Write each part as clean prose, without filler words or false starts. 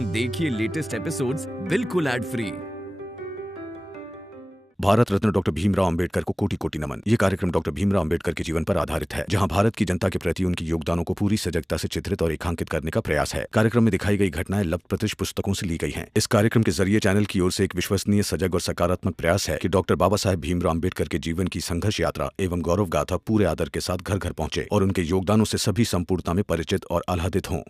देखिए latest episodes बिल्कुल ad free. Bharat Ratna doctor Bhimrao Ambedkar को कोटि कोटि नमन। ये कार्यक्रम डॉक्टर भीमराव अंबेडकर के जीवन पर आधारित है, जहां भारत की जनता के प्रति उनके योगदानों को पूरी सजगता से चित्रित और रेखांकित करने का प्रयास है। कार्यक्रम में दिखाई गई घटनाएं लब्ध पुस्तकों से ली गई हैं। इस कार्यक्रम के जरिए चैनल की ओर से एक विश्वसनीय, सजग और सकारात्मक प्रयास है कि डॉक्टर बाबा साहेब भीमराव अंबेडकर के जीवन की संघर्ष यात्रा एवं गौरव गाथा पूरे आदर के साथ घर घर पहुंचे और उनके योगदानों से सभी संपूर्णता में परिचित और आह्लादित हों।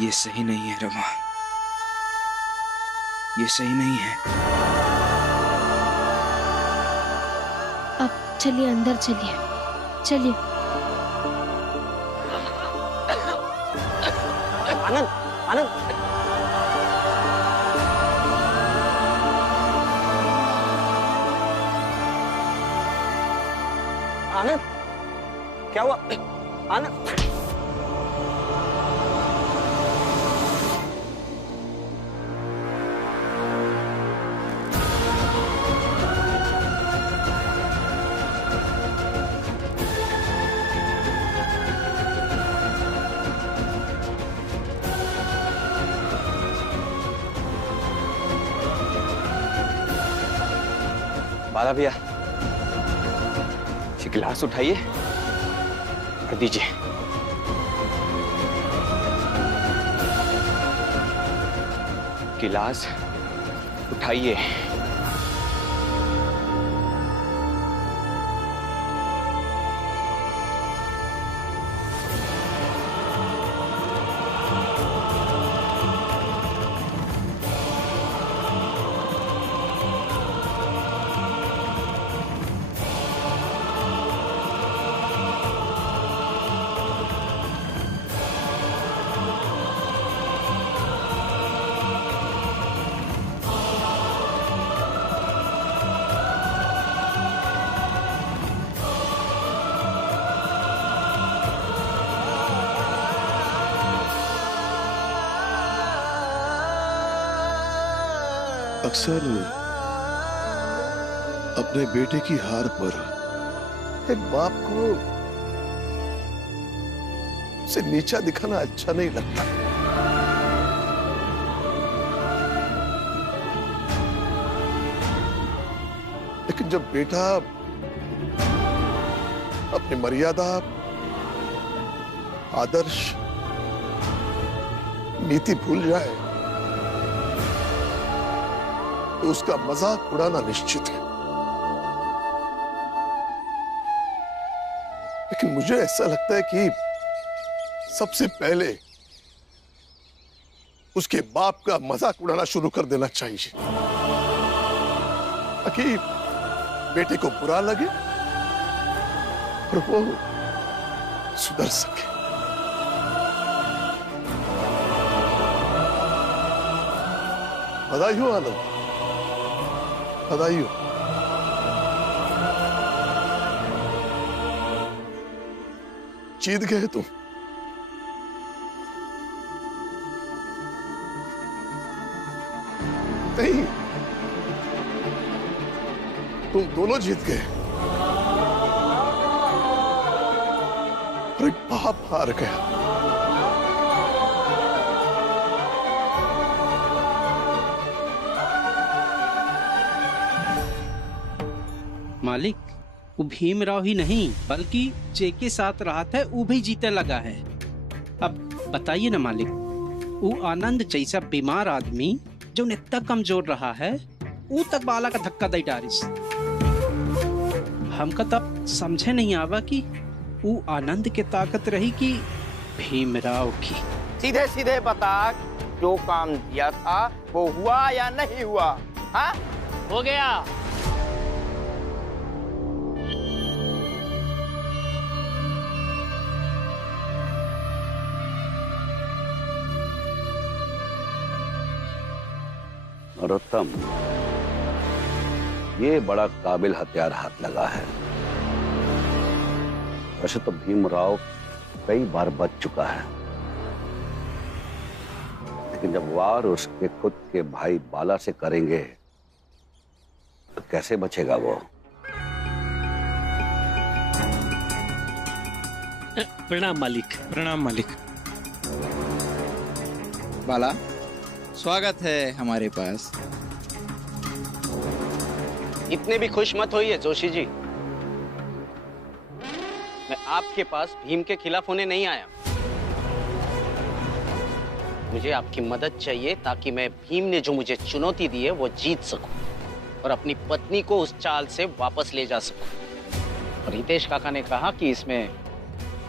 ये सही नहीं है रमा, ये सही नहीं है। अब चलिए अंदर, चलिए चलिए। आनंद, आनंद, आनंद, क्या हुआ? आनंद, बाला भैया, ये गिलास उठाइए और दीजिए। गिलास उठाइए। अक्सर अपने बेटे की हार पर एक बाप को उसे नीचा दिखाना अच्छा नहीं लगता। लेकिन जब बेटा अपनी मर्यादा, आदर्श, नीति भूल जाए तो उसका मजाक उड़ाना निश्चित है। लेकिन मुझे ऐसा लगता है कि सबसे पहले उसके बाप का मजाक उड़ाना शुरू कर देना चाहिए, ताकि बेटे को बुरा लगे और वो सुधर सके। बधाई हो आनंद, बधाई हो। जीत गए तुम। नहीं, तुम दोनों जीत गए। अरे बाप हार गया। मालिक, वो भीमराव ही नहीं बल्कि जेके साथ रहा था, वो भी जीते लगा है। अब बताइए ना मालिक, वो आनंद जैसा बीमार आदमी जो इतना कमजोर रहा है, वो तक बाला का धक्का दे डारिस। हमका तब समझे नहीं आवा कि वो आनंद के ताकत रही कि भीमराव की। सीधे सीधे बता, जो काम दिया था वो हुआ या नहीं हुआ? हाँ, हो गया। नरोत्तम, ये बड़ा काबिल हथियार हाथ लगा है। वैसे तो भीमराव कई बार बच चुका है, लेकिन जब वार उसके खुद के भाई बाला से करेंगे तो कैसे बचेगा वो? प्रणाम मालिक। प्रणाम मालिक। बाला, स्वागत है हमारे पास। इतने भी खुश मत होइए जोशी जी। मैं आपके पास भीम के खिलाफ होने नहीं आया। मुझे आपकी मदद चाहिए ताकि मैं भीम ने जो मुझे चुनौती दी है वो जीत सकूं और अपनी पत्नी को उस चाल से वापस ले जा सकूं। और हितेश काका ने कहा कि इसमें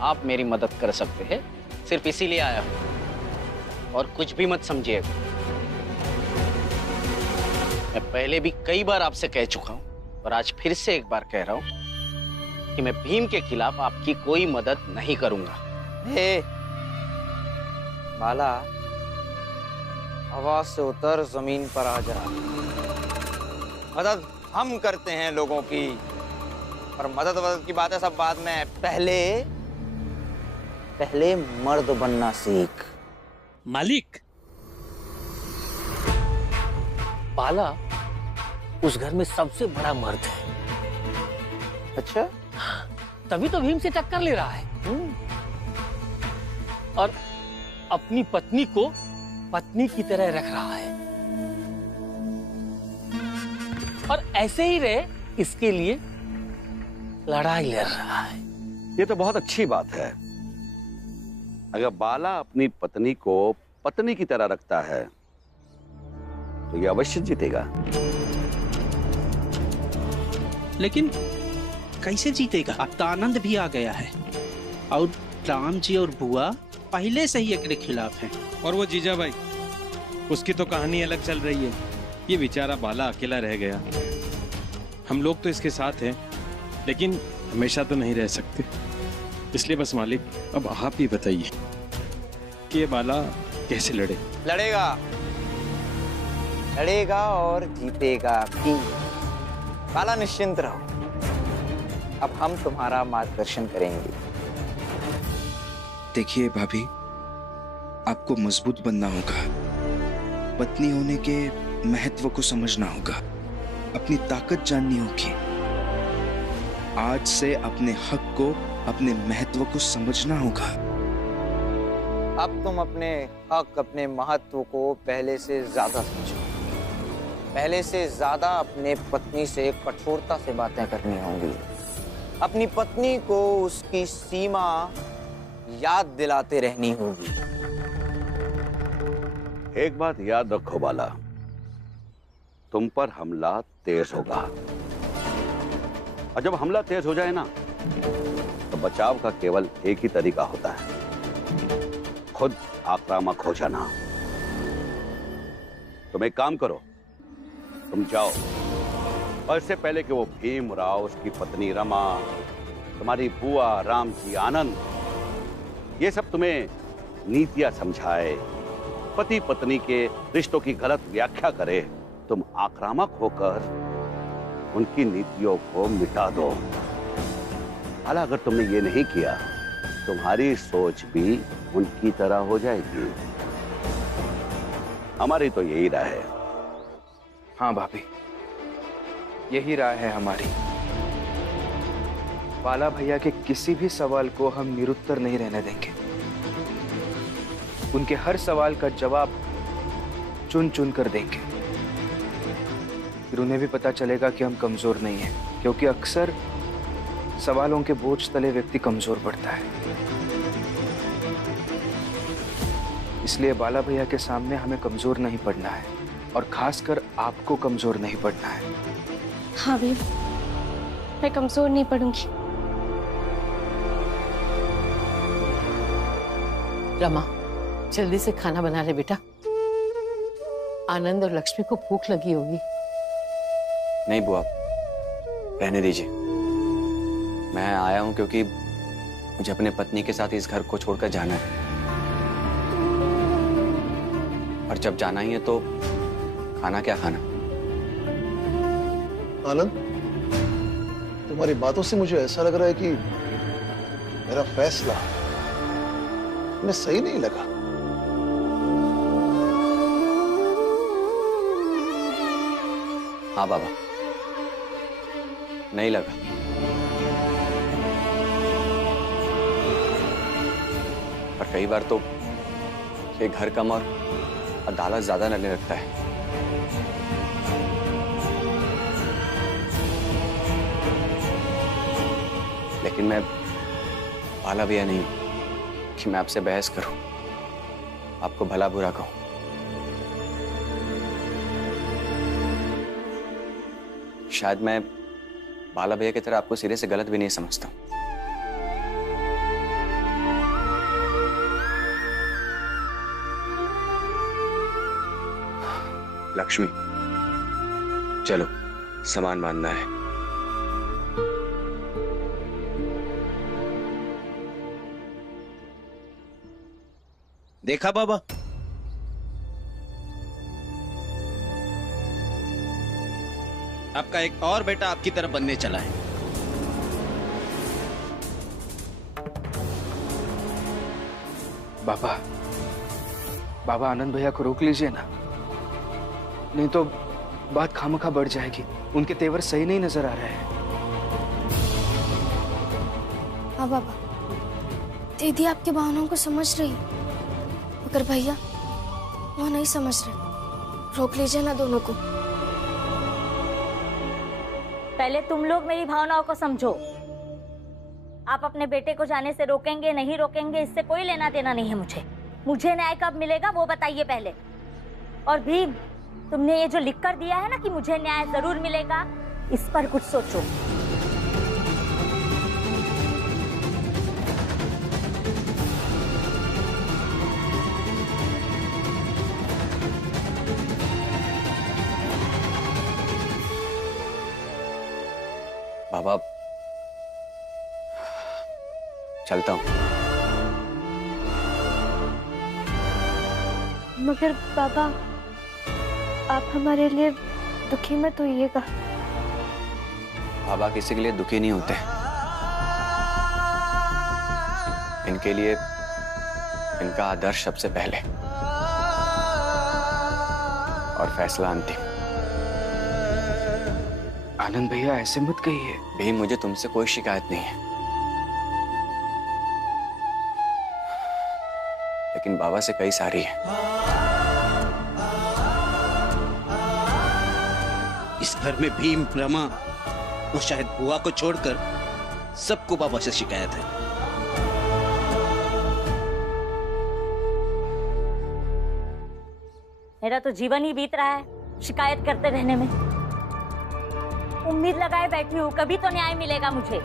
आप मेरी मदद कर सकते हैं, सिर्फ इसीलिए आया हूं और कुछ भी मत समझिएगा। मैं पहले भी कई बार आपसे कह चुका हूं और आज फिर से एक बार कह रहा हूं कि मैं भीम के खिलाफ आपकी कोई मदद नहीं करूंगा। बाला, हवा से उतर जमीन पर आ जा। मदद हम करते हैं लोगों की, और मदद की बात है सब बाद में। पहले मर्द बनना सीख। मालिक, बाला उस घर में सबसे बड़ा मर्द है। अच्छा, तभी तो भीम से टक्कर ले रहा है। और अपनी पत्नी को पत्नी की तरह रख रहा है। और ऐसे ही रहे, इसके लिए लड़ाई लड़ रहा है। ये तो बहुत अच्छी बात है। अगर बाला अपनी पत्नी को पत्नी की तरह रखता है तो ये अवश्य जीतेगा। लेकिन कैसे जीतेगा? अब तो आनंद भी आ गया है और राम जी और बुआ पहले से ही एक खिलाफ हैं। और वो जीजा भाई, उसकी तो कहानी अलग चल रही है। ये बेचारा बाला अकेला रह गया। हम लोग तो इसके साथ हैं, लेकिन हमेशा तो नहीं रह सकते। इसलिए बस मालिक, अब आप ही बताइए कि ये बाला कैसे लड़े। लड़ेगा और जीतेगा भी। बाला, निश्चिंत रहो, अब हम तुम्हारा मार्गदर्शन करेंगे। देखिए भाभी, आपको मजबूत बनना होगा, पत्नी होने के महत्व को समझना होगा, अपनी ताकत जाननी होगी। आज से अपने हक को, अपने महत्व को समझना होगा। अब तुम अपने हक, अपने महत्व को पहले से ज्यादा समझो। पहले से ज्यादा अपने पत्नी से कठोरता से बातें करनी होंगी। अपनी पत्नी को उसकी सीमा याद दिलाते रहनी होगी। एक बात याद रखो बाला, तुम पर हमला तेज होगा, और जब हमला तेज हो जाए ना तो बचाव का केवल एक ही तरीका होता है, खुद आक्रामक हो जाना। तुम एक काम करो, तुम जाओ और इससे पहले कि वो भीमराव, उसकी पत्नी रमा, तुम्हारी बुआ, राम जी, आनंद, ये सब तुम्हें नीतियां समझाए, पति पत्नी के रिश्तों की गलत व्याख्या करे, तुम आक्रामक होकर उनकी नीतियों को मिटा दो। हालांकि अगर तुमने ये नहीं किया, तुम्हारी सोच भी उनकी तरह हो जाएगी। हमारी तो यही राय है। हाँ भाभी, यही राय है हमारी। बाला भैया के किसी भी सवाल को हम निरुत्तर नहीं रहने देंगे। उनके हर सवाल का जवाब चुन चुन कर देंगे। फिर उन्हें भी पता चलेगा कि हम कमजोर नहीं हैं, क्योंकि अक्सर सवालों के बोझ तले व्यक्ति कमजोर पड़ता है। इसलिए बाला भैया के सामने हमें कमजोर नहीं पड़ना है, और खासकर आपको कमजोर नहीं पड़ना है। हाँ भीम, मैं कमजोर नहीं पड़ूंगी। रमा, जल्दी से खाना बना ले बेटा। आनंद और लक्ष्मी को भूख लगी होगी। नहीं बुआ, रहने दीजिए। मैं आया हूं क्योंकि मुझे अपने पत्नी के साथ इस घर को छोड़कर जाना है, और जब जाना ही है तो खाना क्या खाना। आनंद, तुम्हारी बातों से मुझे ऐसा लग रहा है कि मेरा फैसला तुम्हें सही नहीं लगा। हाँ बाबा, नहीं लगा। पर कई बार तो ये घर कम और अदालत ज्यादा लगने लगता है। लेकिन मैं बाला भैया नहीं हूं कि मैं आपसे बहस करूं, आपको भला बुरा कहूं। शायद मैं बाला भैया की तरह आपको सिरे से गलत भी नहीं समझता हूं। लक्ष्मी, चलो सामान बांधना है। देखा बाबा, आपका एक और बेटा आपकी तरफ बनने चला है। बाबा, बाबा आनंद भैया को रोक लीजिए ना, नहीं तो बात खामखा बढ़ जाएगी। उनके तेवर सही नहीं नजर आ रहे हैं। हाँ बाबा, दीदी आपकी भावनाओं को समझ रही है, मगर भैया वो नहीं समझ रहे। रोक लीजिए ना दोनों को। पहले तुम लोग मेरी भावनाओं को समझो। आप अपने बेटे को जाने से रोकेंगे नहीं रोकेंगे, इससे कोई लेना देना नहीं है मुझे। मुझे न्याय कब मिलेगा वो बताइए पहले। और भीम, तुमने ये जो लिख कर दिया है ना कि मुझे न्याय जरूर मिलेगा, इस पर कुछ सोचो। बाबा, चलता हूं। मगर बाबा, आप हमारे लिए दुखी मत होइएगा। बाबा किसी के लिए दुखी नहीं होते, इनके लिए इनका आदर्श सबसे पहले और फैसला अंतिम। आनंद भैया ऐसे मत कहिए। भीम, मुझे तुमसे कोई शिकायत नहीं है, लेकिन बाबा से कई सारी है। इस घर में भीम, रमा और शायद बुआ को छोड़कर सबको बाबा से शिकायत है। मेरा तो जीवन ही बीत रहा है शिकायत करते रहने में। उम्मीद लगाए बैठी हूँ कभी तो न्याय मिलेगा मुझे,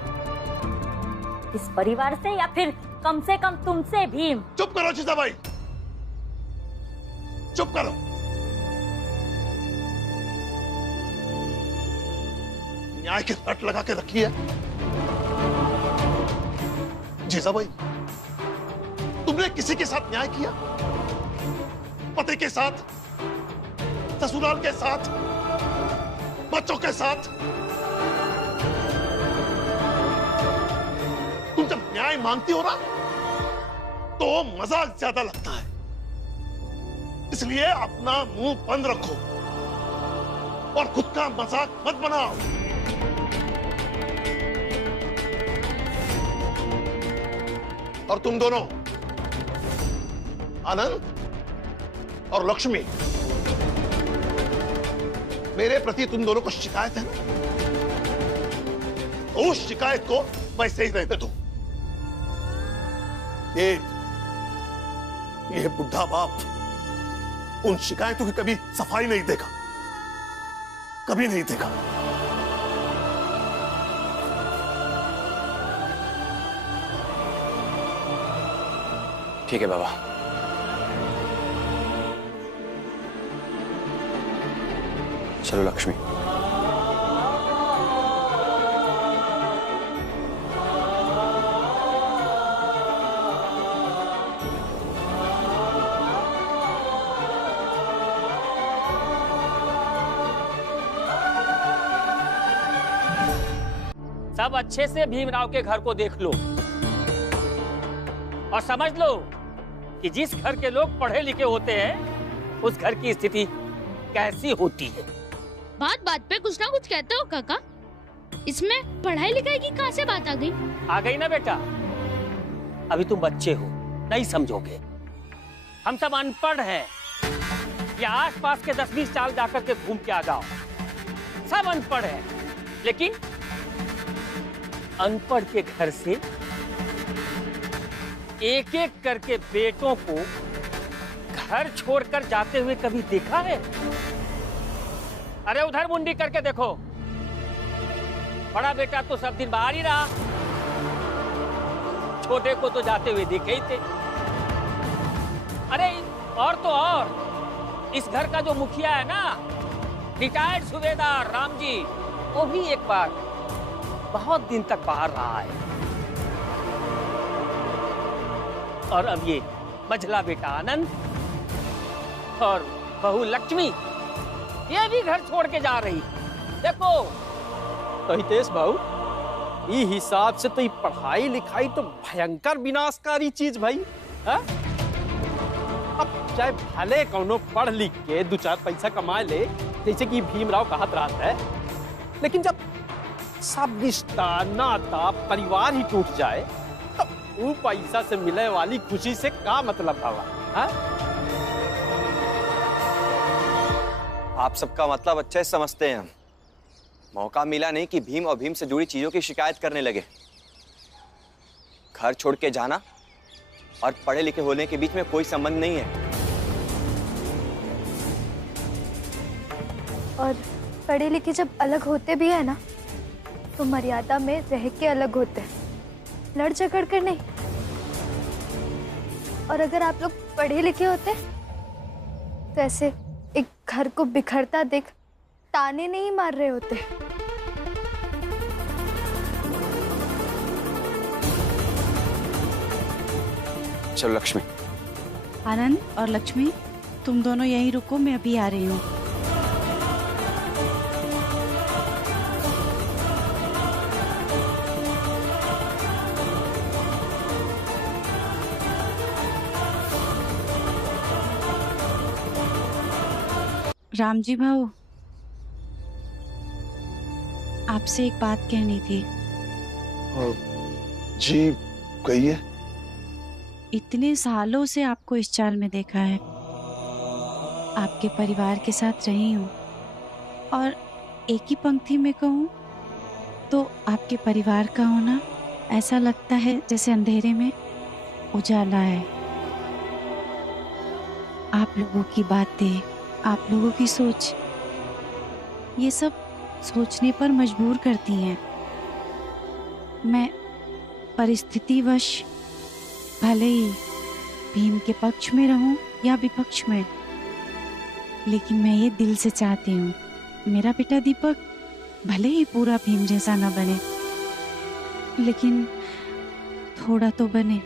इस परिवार से या फिर कम से कम तुमसे। भीम, चुप करो जीजाबाई, चुप करो। न्याय की रट लगा के रखी है जीजाबाई। तुमने किसी के साथ न्याय किया? पति के साथ, ससुराल के साथ, बच्चों के साथ? तुम जब न्याय मांगती हो ना तो मजाक ज्यादा लगता है, इसलिए अपना मुंह बंद रखो और खुद का मजाक मत बनाओ। और तुम दोनों, आनंद और लक्ष्मी, मेरे प्रति तुम दोनों को शिकायत है ना, तो उस शिकायत को वैसे ही रहने दो। ये बुढ़ा बाप उन शिकायतों की कभी सफाई नहीं देगा, कभी नहीं देगा। ठीक है बाबा। चलो लक्ष्मी। सब अच्छे से भीमराव के घर को देख लो और समझ लो कि जिस घर के लोग पढ़े लिखे होते हैं उस घर की स्थिति कैसी होती है। बात बात पे कुछ ना कुछ कहते हो काका। इसमें पढ़ाई लिखाई की कहाँ से बात आ गई? आ गई ना बेटा, अभी तुम बच्चे हो, नहीं समझोगे। हम सब अनपढ़ हैं, या आसपास के 10-20 साल जाकर के घूम के आ जाओ, सब अनपढ़ हैं। लेकिन अनपढ़ के घर से एक एक करके बेटों को घर छोड़कर जाते हुए कभी देखा है? अरे उधर मुंडी करके देखो, बड़ा बेटा तो सब दिन बाहर ही रहा, छोटे को तो जाते हुए देखे ही थे। अरे और तो और इस घर का जो मुखिया है ना, रिटायर्ड सूबेदार राम जी, वो भी एक बार बहुत दिन तक बाहर रहा है। और अब ये मझला बेटा आनंद और बहू लक्ष्मी, ये भी घर छोड़ के जा रही। देखो तो हितेश भाऊ, ये हिसाब से तो ये पढ़ाई लिखाई तो भयंकर विनाशकारी चीज भाई। हा? अब चाहे भले कौनो पढ़ लिख के 2-4 पैसा कमा ले, जैसे कि भीमराव कहत रहा है, लेकिन जब सब रिश्ता नाता परिवार ही टूट जाए तो वो पैसा से मिलने वाली खुशी से क्या मतलब हवा? आप सबका मतलब अच्छे से समझते हैं। मौका मिला नहीं कि भीम और भीम से जुड़ी चीजों की शिकायत करने लगे। घर छोड़ के जाना और पढ़े लिखे होने के बीच में कोई संबंध नहीं है। और पढ़े लिखे जब अलग होते भी है ना, तो मर्यादा में रह के अलग होते हैं, लड़ झगड़ कर नहीं। और अगर आप लोग पढ़े लिखे होते तो ऐसे एक घर को बिखरता देख ताने नहीं मार रहे होते। चलो लक्ष्मी। आनंद और लक्ष्मी, तुम दोनों यहीं रुको, मैं अभी आ रही हूँ। राम जी भाऊ, आपसे एक बात कहनी थी। जी कहिए। इतने सालों से आपको इस चाल में देखा है, आपके परिवार के साथ रही हूँ, और एक ही पंक्ति में कहूँ तो आपके परिवार का होना ऐसा लगता है जैसे अंधेरे में उजाला है। आप लोगों की बातें, आप लोगों की सोच, ये सब सोचने पर मजबूर करती हैं। मैं परिस्थितिवश भले ही भीम के पक्ष में रहूं या विपक्ष में, लेकिन मैं ये दिल से चाहती हूँ मेरा बेटा दीपक भले ही पूरा भीम जैसा न बने, लेकिन थोड़ा तो बने,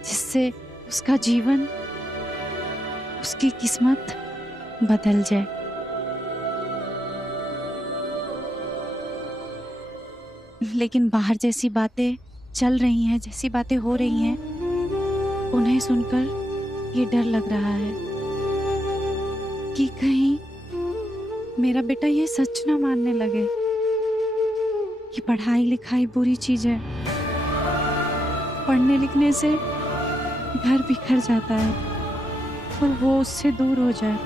जिससे उसका जीवन, उसकी किस्मत बदल जाए। लेकिन बाहर जैसी बातें चल रही हैं, जैसी बातें हो रही हैं, उन्हें सुनकर ये डर लग रहा है कि कहीं मेरा बेटा ये सच ना मानने लगे कि पढ़ाई लिखाई बुरी चीज है, पढ़ने लिखने से घर बिखर जाता है और वो उससे दूर हो जाए।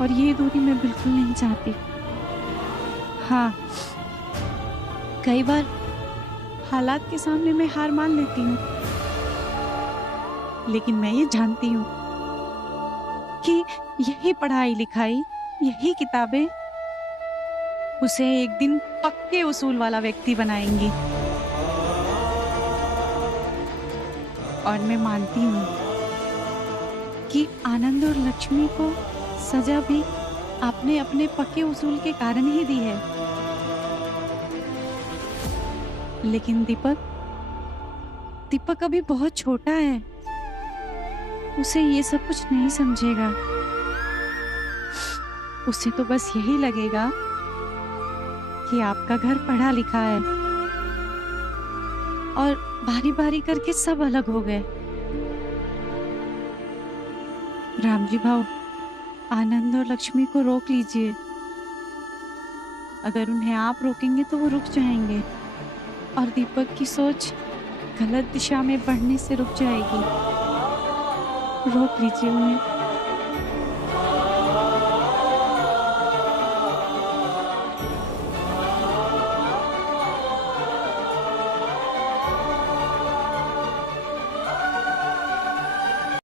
और ये दूरी मैं बिल्कुल नहीं चाहती। हाँ, कई बार हालात के सामने मैं हार मान लेती हूँ, लेकिन मैं ये जानती हूँ कि यही पढ़ाई लिखाई, यही किताबें उसे एक दिन पक्के उसूल वाला व्यक्ति बनाएंगी। और मैं मानती हूँ कि आनंद और लक्ष्मी को सजा भी आपने अपने पक्के उसूल के कारण ही दी है। लेकिन दीपक अभी बहुत छोटा है, उसे ये सब कुछ नहीं समझेगा। उसे तो बस यही लगेगा कि आपका घर पढ़ा लिखा है और बारी बारी करके सब अलग हो गए। राम जी भाऊ, आनंद और लक्ष्मी को रोक लीजिए। अगर उन्हें आप रोकेंगे तो वो रुक जाएंगे और दीपक की सोच गलत दिशा में बढ़ने से रुक जाएगी। रोक लीजिए उन्हें।